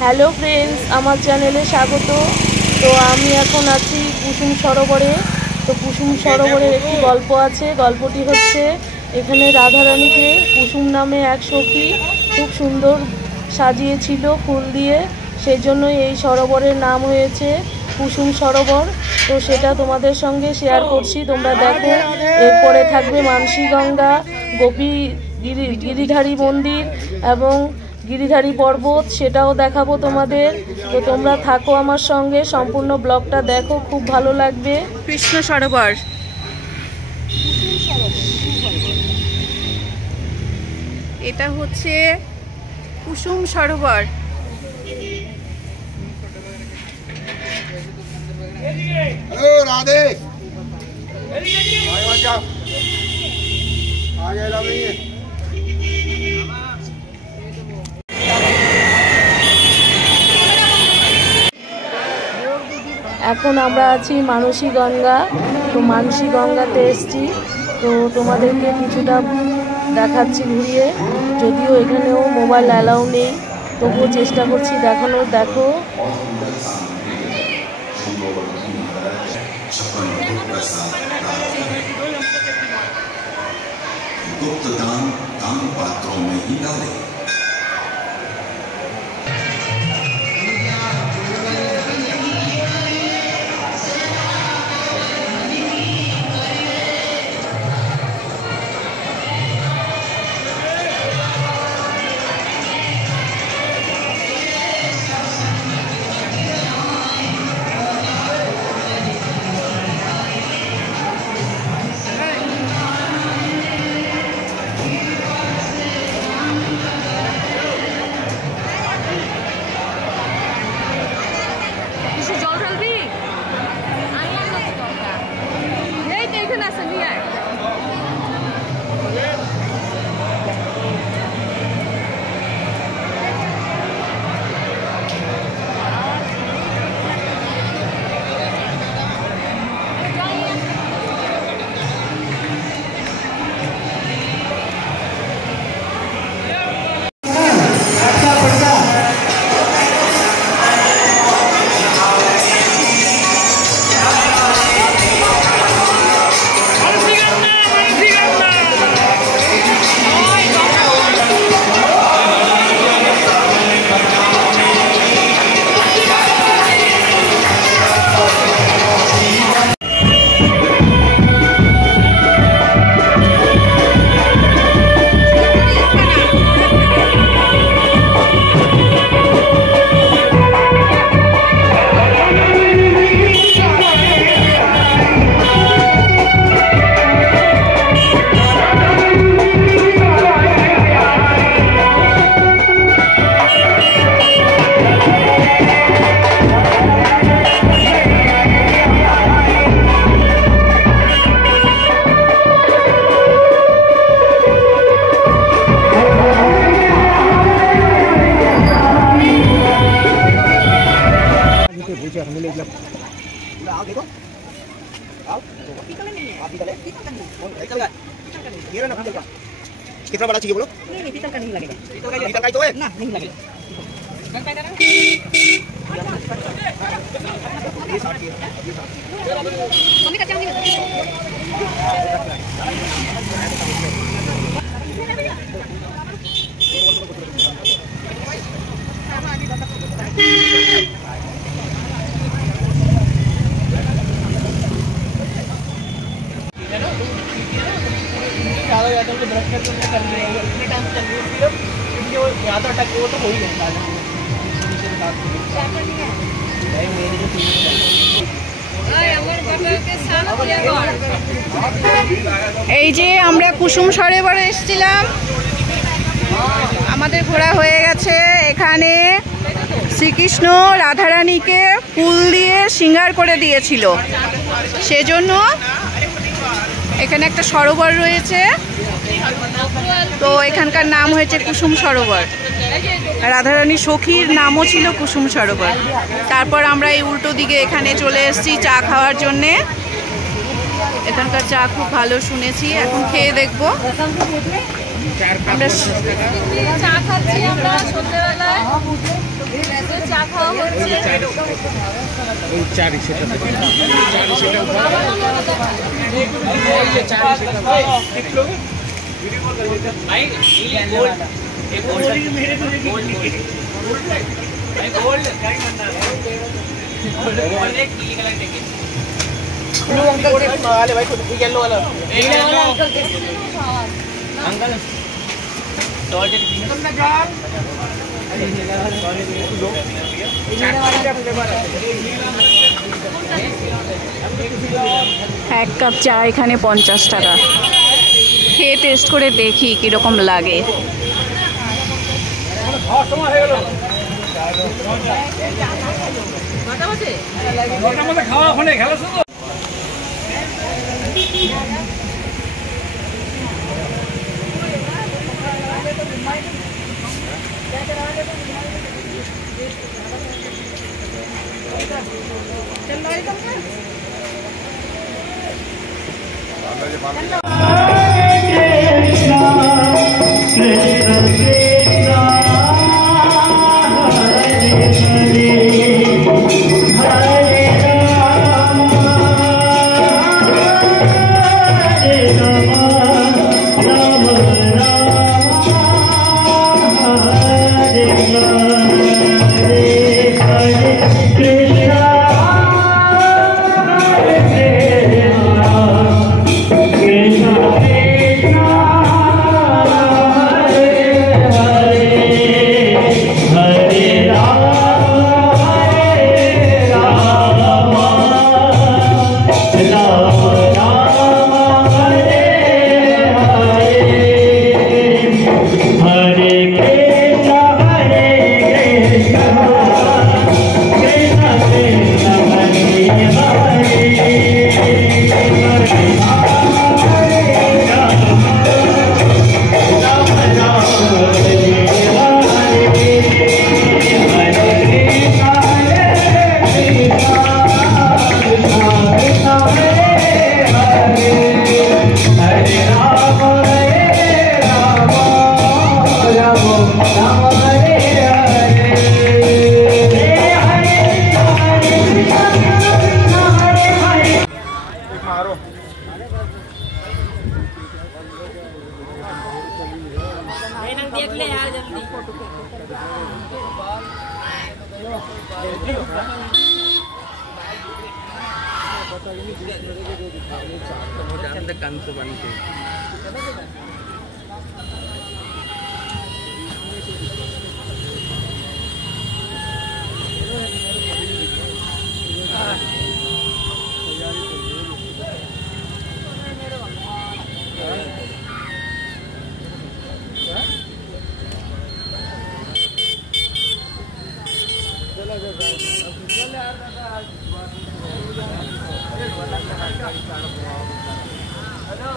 Hello friends, আমার চ্যানেলে স্বাগত। তো আমি এখন আছি কুসুম সরোবরে। তো কুসুম সরোবরের একটি গল্প আছে। গল্পটি হচ্ছে, এখানে রাধারানীকে কুসুম নামে এক সখী খুব সুন্দর সাজিয়েছিল ফুল দিয়ে, সেই জন্যই এই সরোবরের নাম হয়েছে কুসুম সরোবর। তো সেটা তোমাদের সঙ্গে শেয়ার করছি, তোমরা দেখো। এরপরে থাকবে মানসী গঙ্গা, গোপী গিরিধারী মন্দির এবং গিরিধারী পর্বত, সেটাও দেখাবো তোমাদের। তো তোমরা থাকো আমার সঙ্গে, সম্পূর্ণ ব্লগটা দেখো, খুব ভালো লাগবে। কৃষ্ণ সরোবর, এটা হচ্ছে কুসুম সরোবর। राधे এখন আমরা আছি মানসী গঙ্গা। তো মানসী গঙ্গাতে এসছি, তো তোমাদেরকে কিছুটা দেখাচ্ছি ঘুরিয়ে। যদিও এখানেও মোবাইল অ্যালাউ নেই, তবুও চেষ্টা করছি দেখানোর। দেখো, गुप्त दान दान पात्रों में ही डाले। कितना बड़ा चाहिए बोलो? नहीं पीतल का नहीं लगेगा। पीतल का ही तो है ना, नहीं लगेगा। मम्मी का चांदी এই যে আমরা কুসুম সরোবরে এসেছিলাম, আমাদের ঘোরা হয়ে গেছে। এখানে শ্রীকৃষ্ণ রাধারানীকে ফুল দিয়ে শৃঙ্গার করে দিয়েছিল, সেজন্য এখানে একটা সরোবর রয়েছে। তো এখানকার নাম হয়েছে কুসুম সরোবর। রাধারানী সখীর নামও ছিল কুসুম সরোবর। তারপর আমরা এই উল্টো দিকে এখানে চলে এসেছি চা খাওয়ার জন্যে। এখানকার চা খুব ভালো শুনেছি, এখন খেয়ে দেখবো। আমরা চা খাচ্ছি, আমরা সন্ধ্যেবেলায় চা খাওয়া হচ্ছে। এক কাপ চা এখানে 50 টাকা। খেয়ে টেস্ট করে দেখি কিরকম লাগে। Hello.